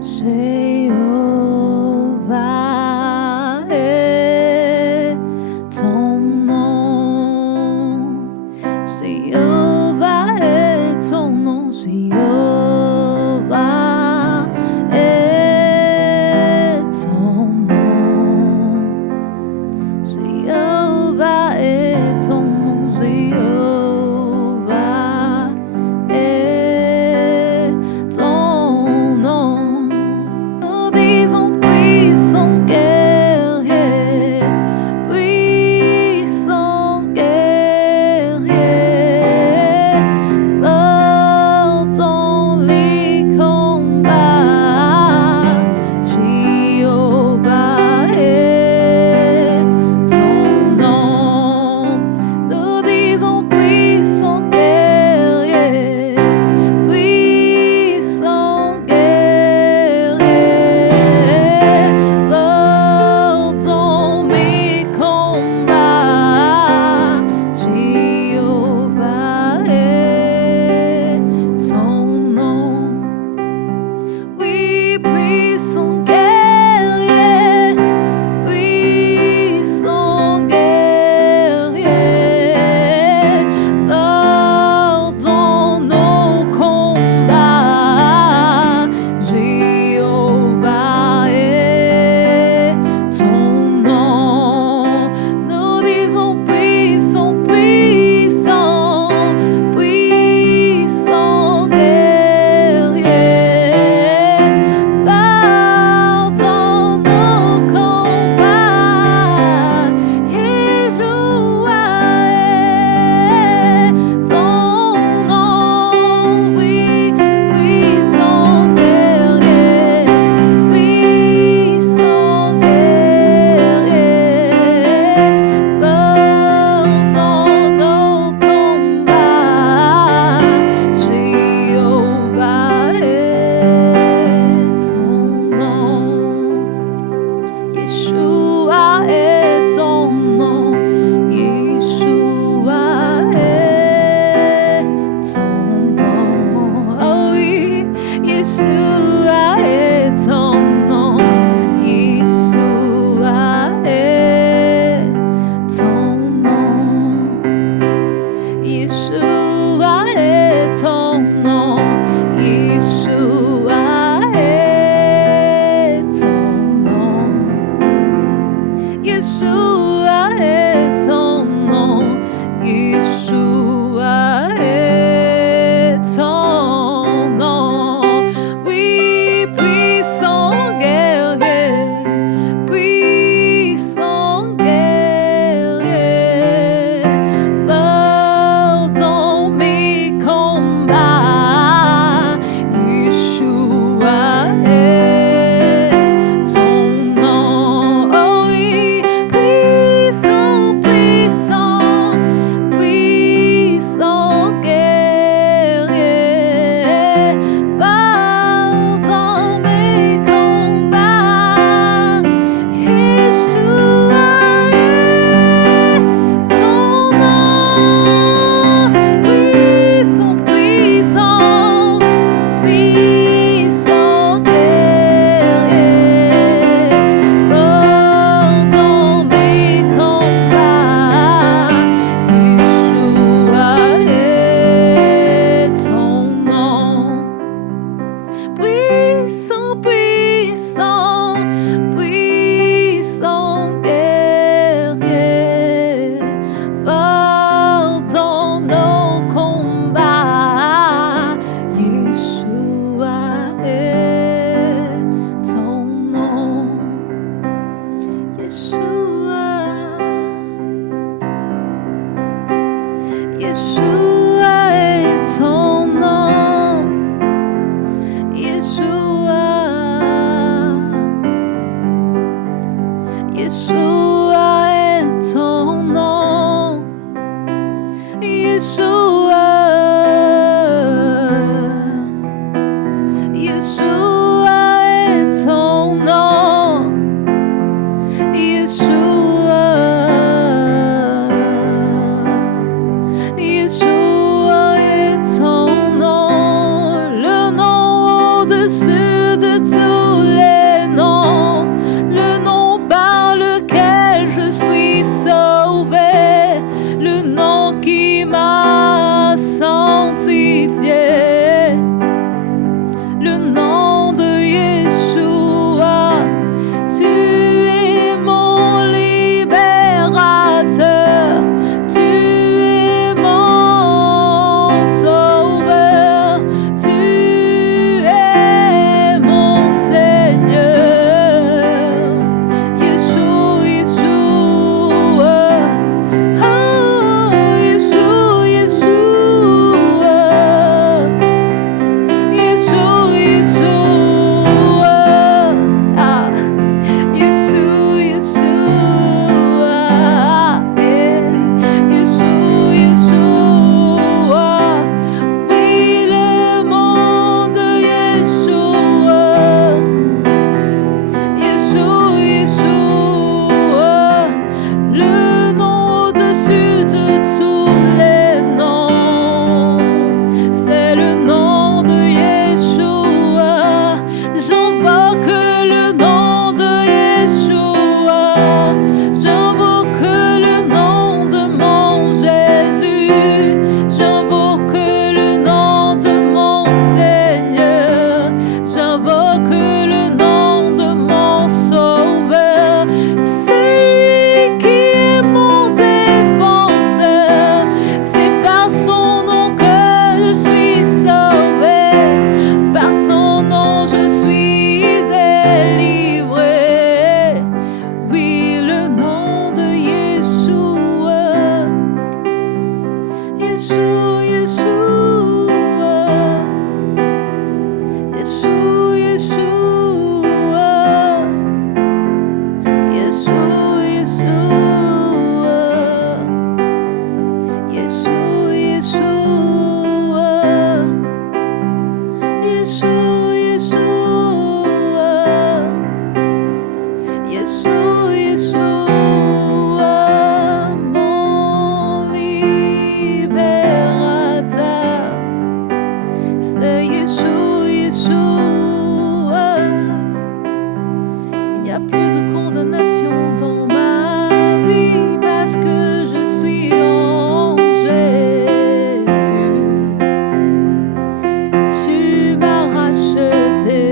Jéhovah est ton nom. Jéhovah est ton nom. Jéhovah est ton nom. Jéhovah est ton nom. Jéhovah est ton nom. a plus de condamnation dans ma vie parce que je suis en Jésus. Tu m'as racheté,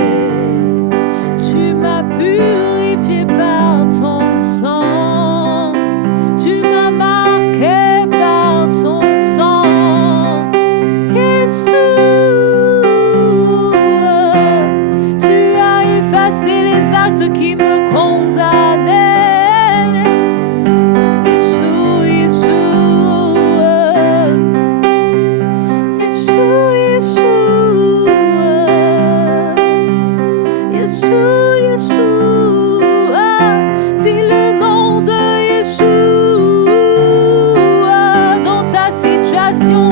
tu m'as purifié par ton sang, tu m'as marqué par ton sang. Jésus, tu as effacé les actes qui me condamnaient. Dis le nom de Yeshua dans ta situation.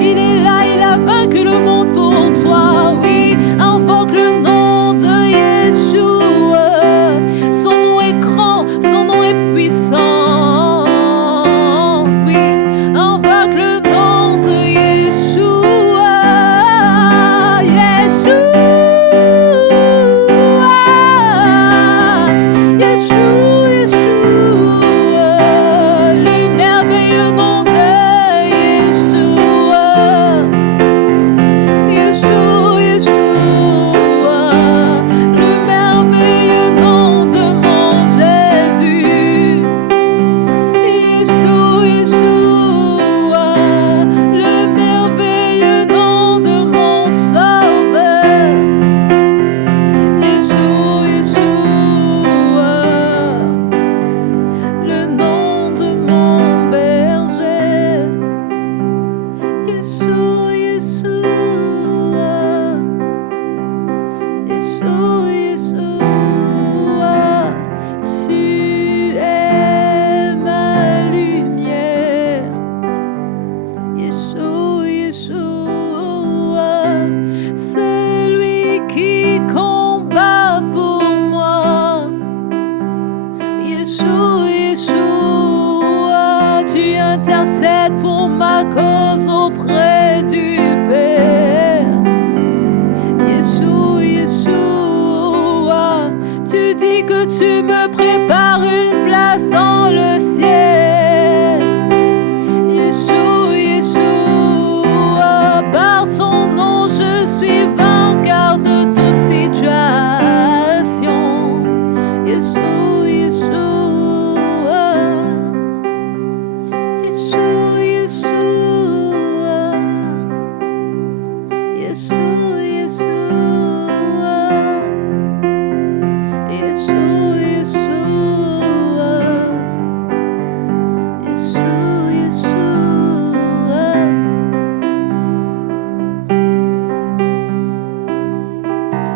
Il est là, il a vaincu le monde pour toi. Oui, invoque le nom de Yeshua. Son nom est grand, son nom est puissant. Oui, invoque le nom de Yeshua. Yeshua. Intercède pour ma cause auprès du Père. Yeshua, Yeshua, tu dis que tu me prépares une place dans le ciel. Yeshua, Yeshua, par ton nom je suis vainqueur de toute situation. Yeshua, Yeshua.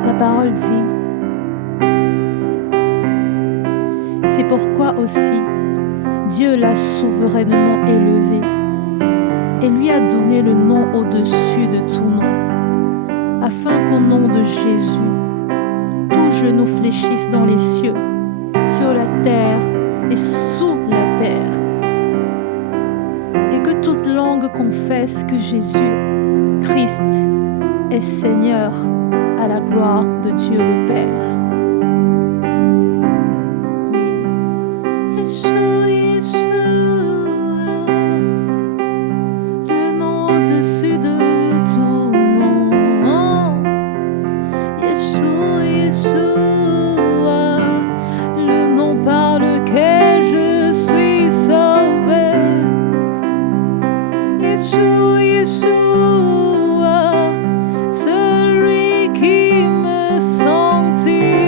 La parole dit, c'est pourquoi aussi Dieu l'a souverainement élevé et lui a donné le nom au-dessus de tout nom, afin qu'au nom de Jésus, tout genou fléchisse dans les cieux, sur la terre et sous la terre, et que toute langue confesse que Jésus, Christ, est Seigneur à la gloire de Dieu le Père. Oui. Yeshua, Yeshua, le nom au-dessus de tout nom. Yeshua, Yeshua, le nom par lequel je suis sauvé. Yeshua, Yeshua, celui qui me sanctifie.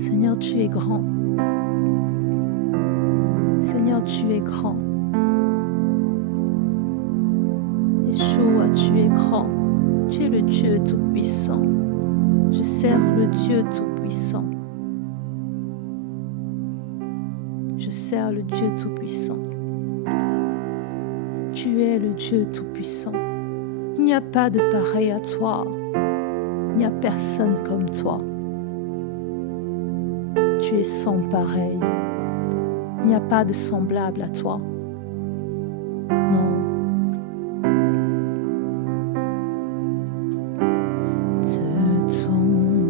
Seigneur, tu es grand. Seigneur, tu es grand. Yeshua, tu es grand. Tu es le Dieu Tout-Puissant. Je sers le Dieu Tout-Puissant. Je sers le Dieu Tout-Puissant. Tu es le Dieu Tout-Puissant. Il n'y a pas de pareil à toi. Il n'y a personne comme toi. Tu es sans pareil. Il n'y a pas de semblable à toi. Non. De tout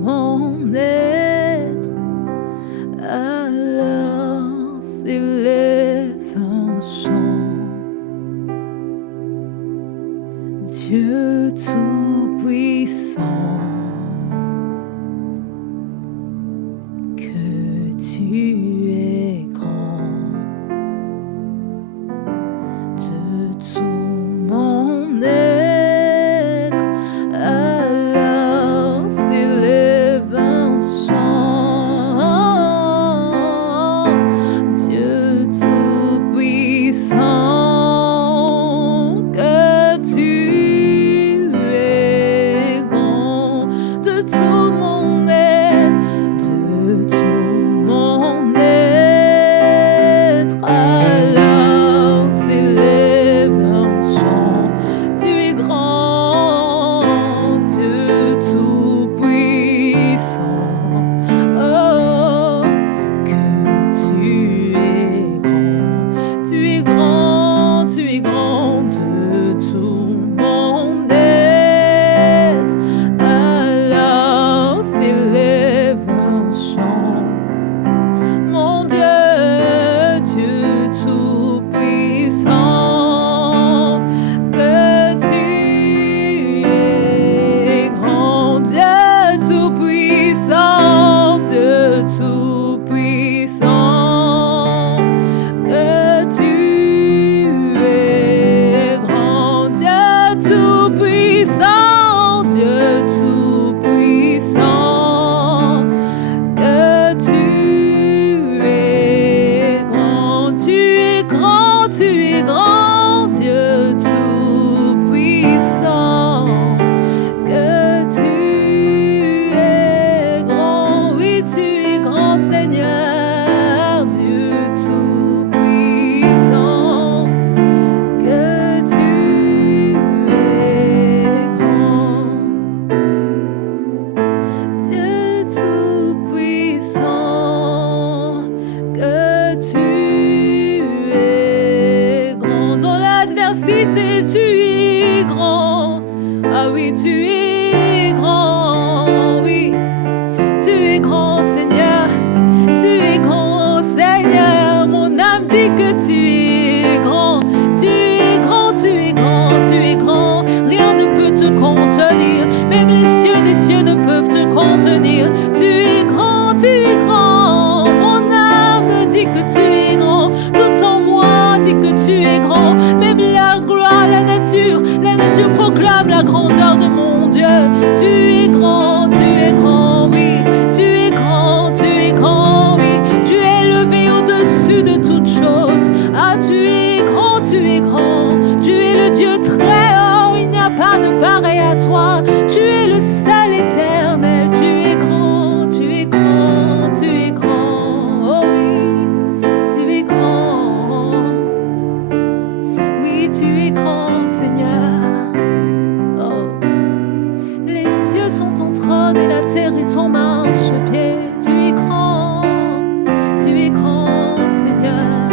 mon être, alors s'élève un chant. Dieu tout-puissant, que tu es grand. De tout mon être, alors s'élève un chant. Dieu tout-puissant, que tu es grand. De tout mon être, de tout mon être, alors s'élève un chant. Tu es grand, Dieu tout-puissant. Oh, que tu es grand. Tu es grand, tu es grand. De tout mon être, alors s'élève un chant. Mon Dieu, Dieu tout-puissant, que tu es grand. Dieu tout-puissant, Dieu tout-puissant, que tu es grand. Dieu tout-puissant, Dieu tout-puissant, que tu es grand. Tu es grand, tu es grand, Dieu tout-puissant, que tu es grand. Oui, tu es grand, Seigneur, Dieu tout-puissant, que tu es grand. Dieu tout-puissant, que tu es grand. Dans l'adversité, tu es grand. Ah oui, tu es grand. Oui, tu es grand, Seigneur. Tu es grand, Seigneur. Mon âme dit que tu es grand. Tu es grand, tu es grand, tu es grand. Rien ne peut te contenir. Même les cieux des cieux ne peuvent te contenir. Tu es grand, tu es grand. Mon âme dit que tu es grand. Tout en moi dit que tu es grand. Même la gloire, la nature proclame la grandeur de mon Dieu. Tu es grand, oui. Tu es grand, oui. Tu es élevé au-dessus de toutes choses. Ah, tu es grand, tu es grand. Tu es le Dieu très haut, il n'y a pas de pareil à toi. Tu es le seul éternel. Tu es grand, tu es grand, tu es grand. Oh oui, tu es grand. Oui, tu es grand, Seigneur. Oh, les cieux sont ton trône et la terre est ton marchepied. Tu es grand, Seigneur.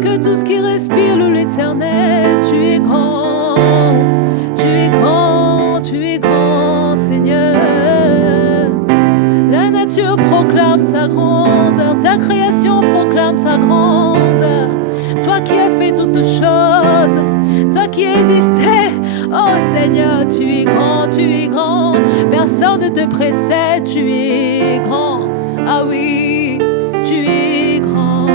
Que tout ce qui respire loue l'Éternel. Tu es grand, tu es grand, tu es grand, Seigneur. La nature proclame ta grandeur, ta création proclame ta grandeur. Toi qui as fait toutes choses, toi qui existais, oh Seigneur, tu es grand, tu es grand. Personne ne te précède, tu es grand. Ah oui, tu es grand.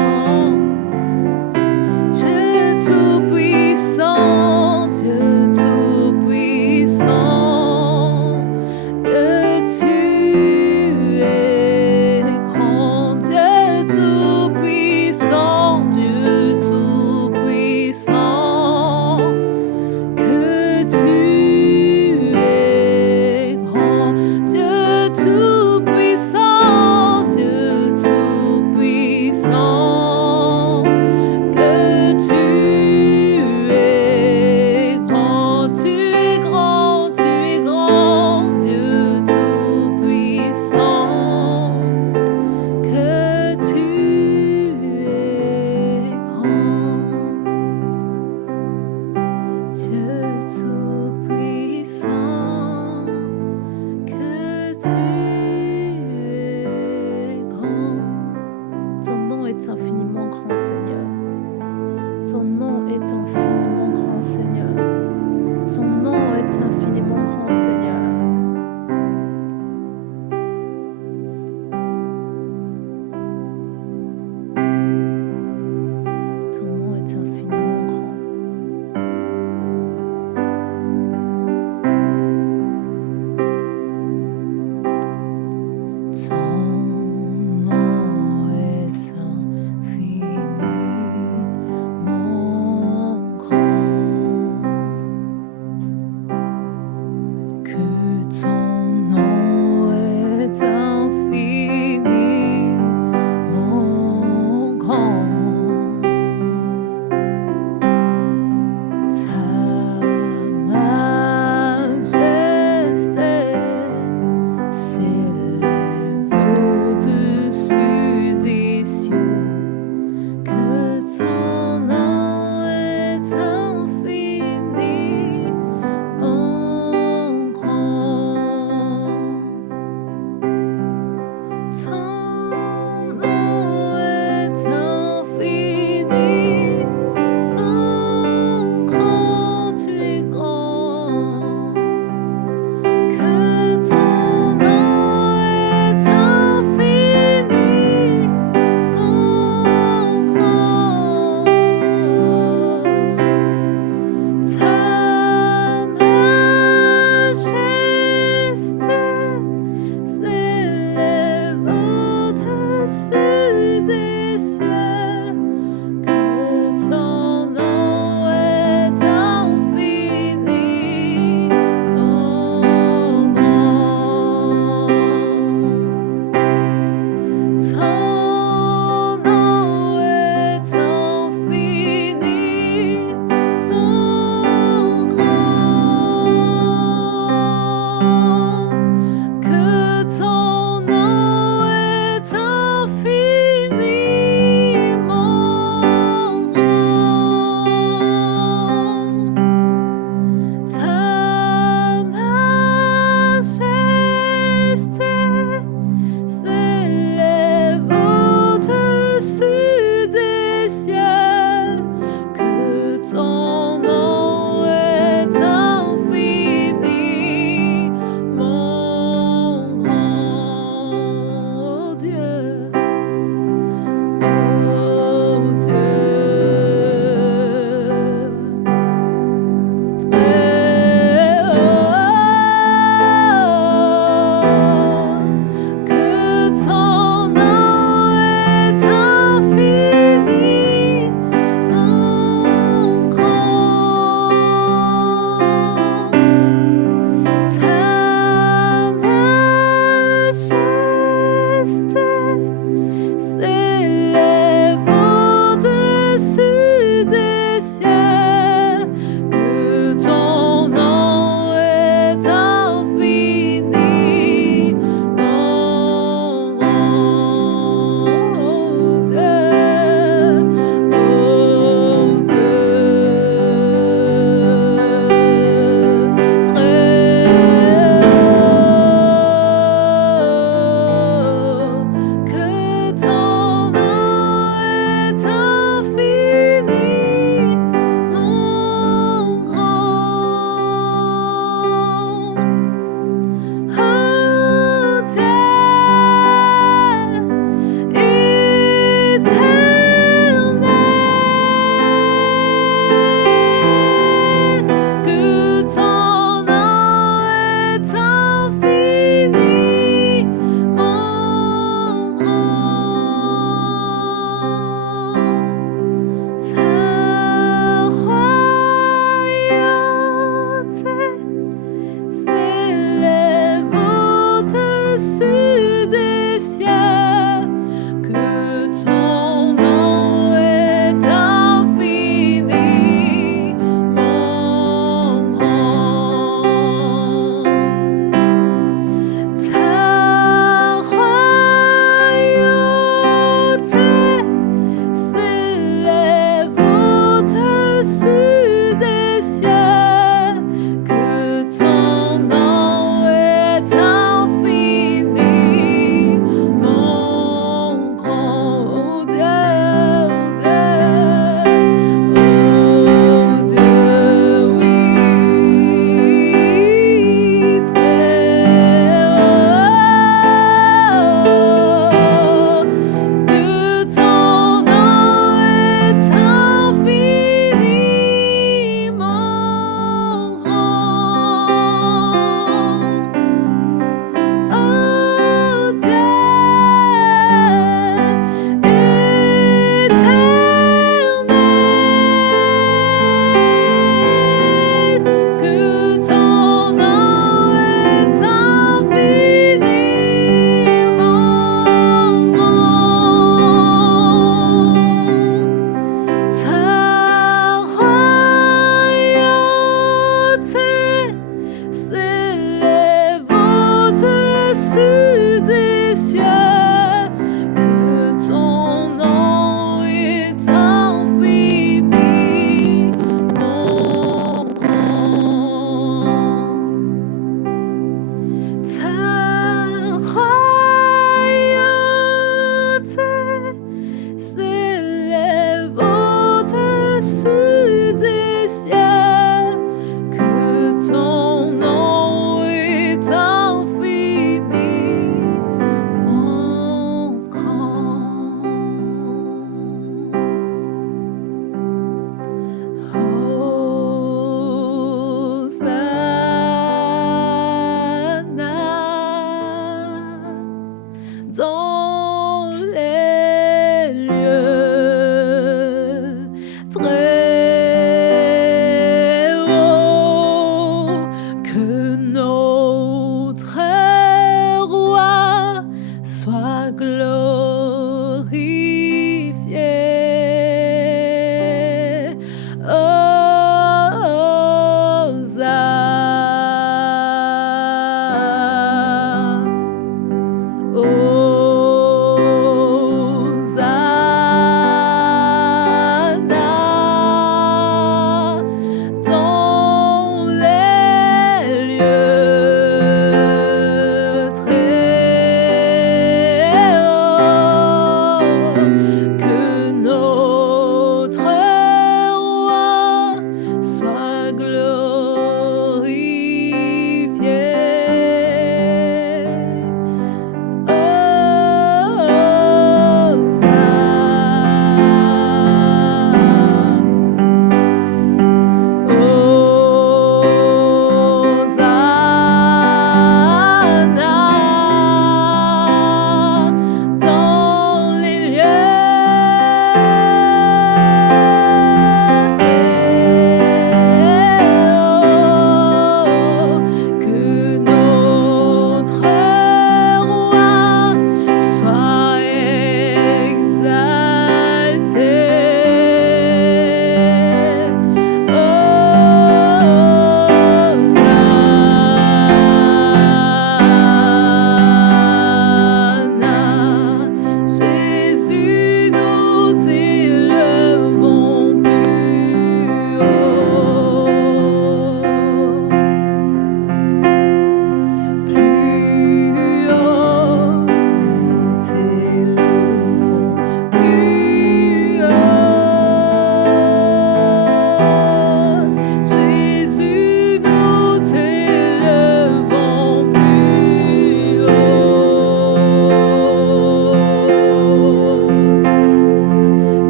Dieu tout-puissant, Dieu tout-puissant, que tu es grand. Dieu tout-puissant, Dieu tout-puissant, que tu es grand. Dieu tout-puissant, Dieu tout-puissant.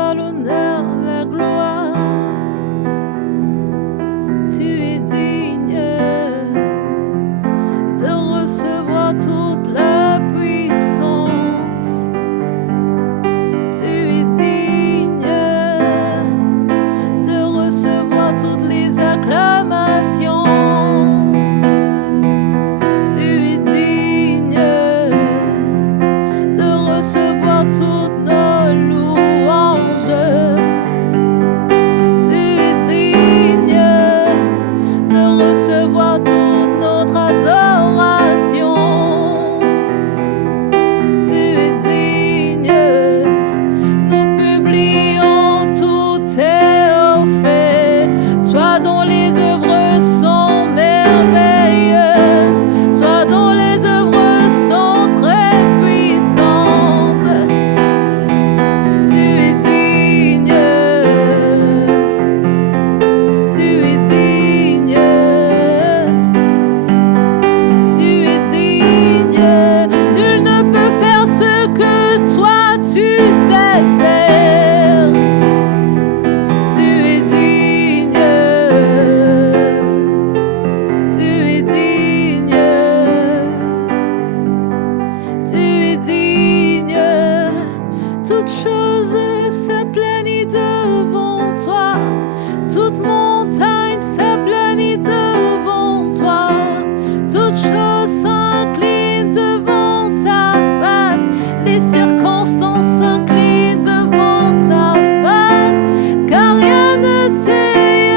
toi l'honneur, la gloire. Tu es digne de recevoir toute la puissance. Tu es digne de recevoir toutes les acclamations. Tu es digne de recevoir toutes nos louanges. Tu es digne de recevoir toute notre adoration. Tu es digne, nous publions tout tes faits, toi dont les œuvres sont merveilleuses, toi dont les œuvres sont très puissantes. Tu es digne, tu es digne, tu es digne. Nul ne peut faire ce que toi tu sais faire. Tu es digne, tu es digne, tu es digne. Toute chose s'aplanit devant toi, toute montagne s'aplanit devant toi, toute chose s'incline devant ta face, les circonstances s'inclinent devant ta face, car rien ne t'est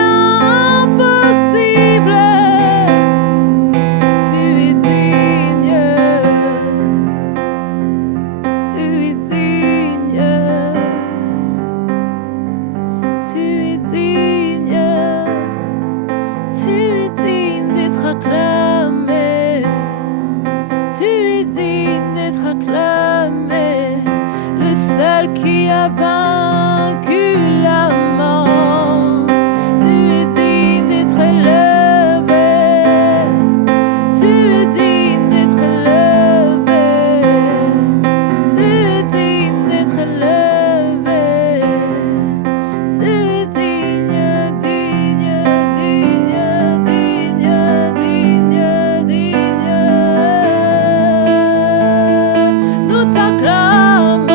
impossible. Tu es digne, tu es digne, tu es digne, tu es digne d'être acclamé, tu es digne d'être acclamé, le seul qui a vaincu la mort. Tu es digne d'être élevé, tu es digne d'être élevé, tu es digne d'être élevé, tu es digne, digne, digne, digne, digne, digne. Nous t'acclamons.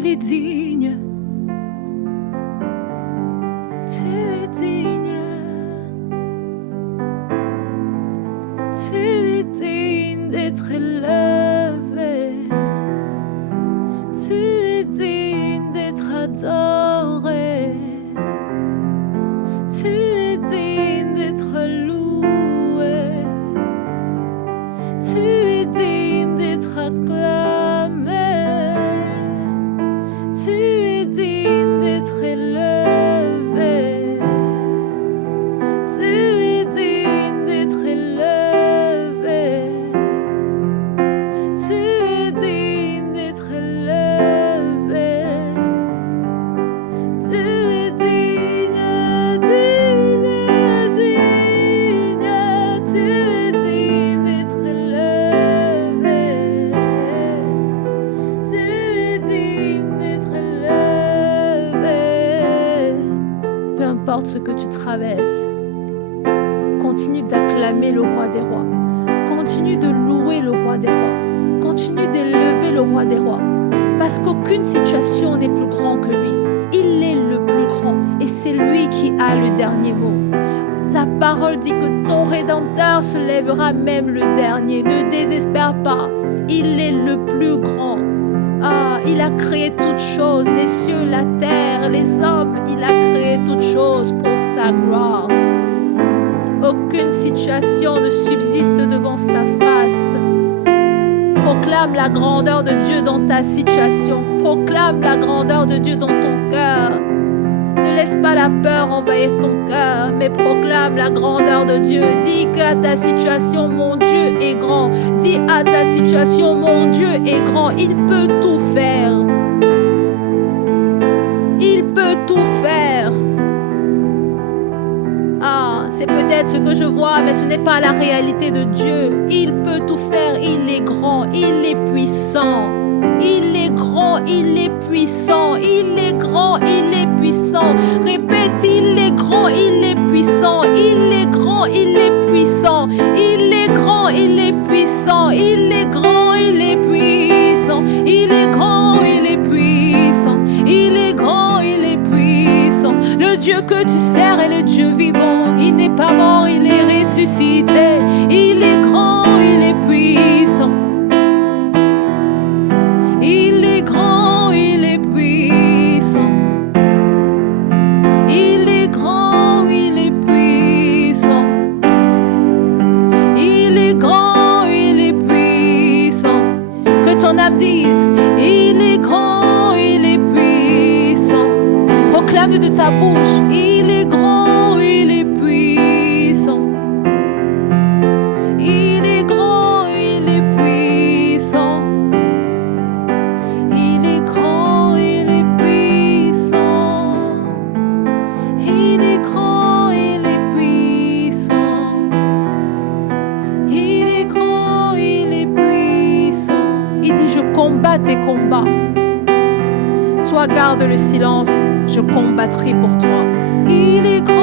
il est digne. Tu es digne. Tu es digne d'être élevé. Tu es digne d'être adoré. Tu es digne d'être loué. Tu es digne d'être acclamé. Tu es digne d'être élevé. Tu es digne d'être élevé. Tu es digne d'être élevé. Tu es digne, digne, digne. Tu es digne d'être élevé. Tu es digne d'être élevé. Peu importe ce que tu traverses, continue d'acclamer le roi des rois. Continue de louer le roi des rois. Continue d'élever le roi des rois. Parce qu'aucune situation n'est plus grand que lui. Il est le plus grand et c'est lui qui a le dernier mot. La parole dit que ton Rédempteur se lèvera même le dernier. Ne désespère pas. Il est le plus grand. Ah, il a créé toutes choses, les cieux, la terre, les hommes. Il a créé toutes choses pour sa gloire. Aucune situation ne subsiste devant sa face. Proclame la grandeur de Dieu dans ta situation. Proclame la grandeur de Dieu dans ton cœur. Ne laisse pas la peur envahir ton cœur, mais proclame la grandeur de Dieu. Dis qu'à ta situation, mon Dieu est grand. Dis à ta situation, mon Dieu est grand. Il peut tout faire. Il peut tout faire. Ah, c'est peut-être ce que je vois, mais ce n'est pas la réalité de Dieu. Il peut tout faire, il est grand, il est puissant. Il est grand, il est puissant. Il est grand, il est puissant. Répète, il est grand, il est puissant. Il est grand, il est puissant. Il est grand, il est puissant. Il est grand, il est puissant. Il est grand, il est puissant. Il est grand, il est puissant. Le Dieu que tu sers est le Dieu vivant. Il n'est pas mort, il est ressuscité. Il est grand, il est puissant. Il est grand, il est puissant. Il est grand, il est puissant. Il est grand, il est puissant. Que ton âme dise, il est grand, il est puissant. Proclame de ta bouche, il est grand, il est puissant. Il est grand, il est puissant. Il est grand, il est puissant. Il est grand, il est puissant. Il est grand, il est puissant. Il dit, je combats tes combats. Toi, garde le silence, je combattrai pour toi. Il est grand.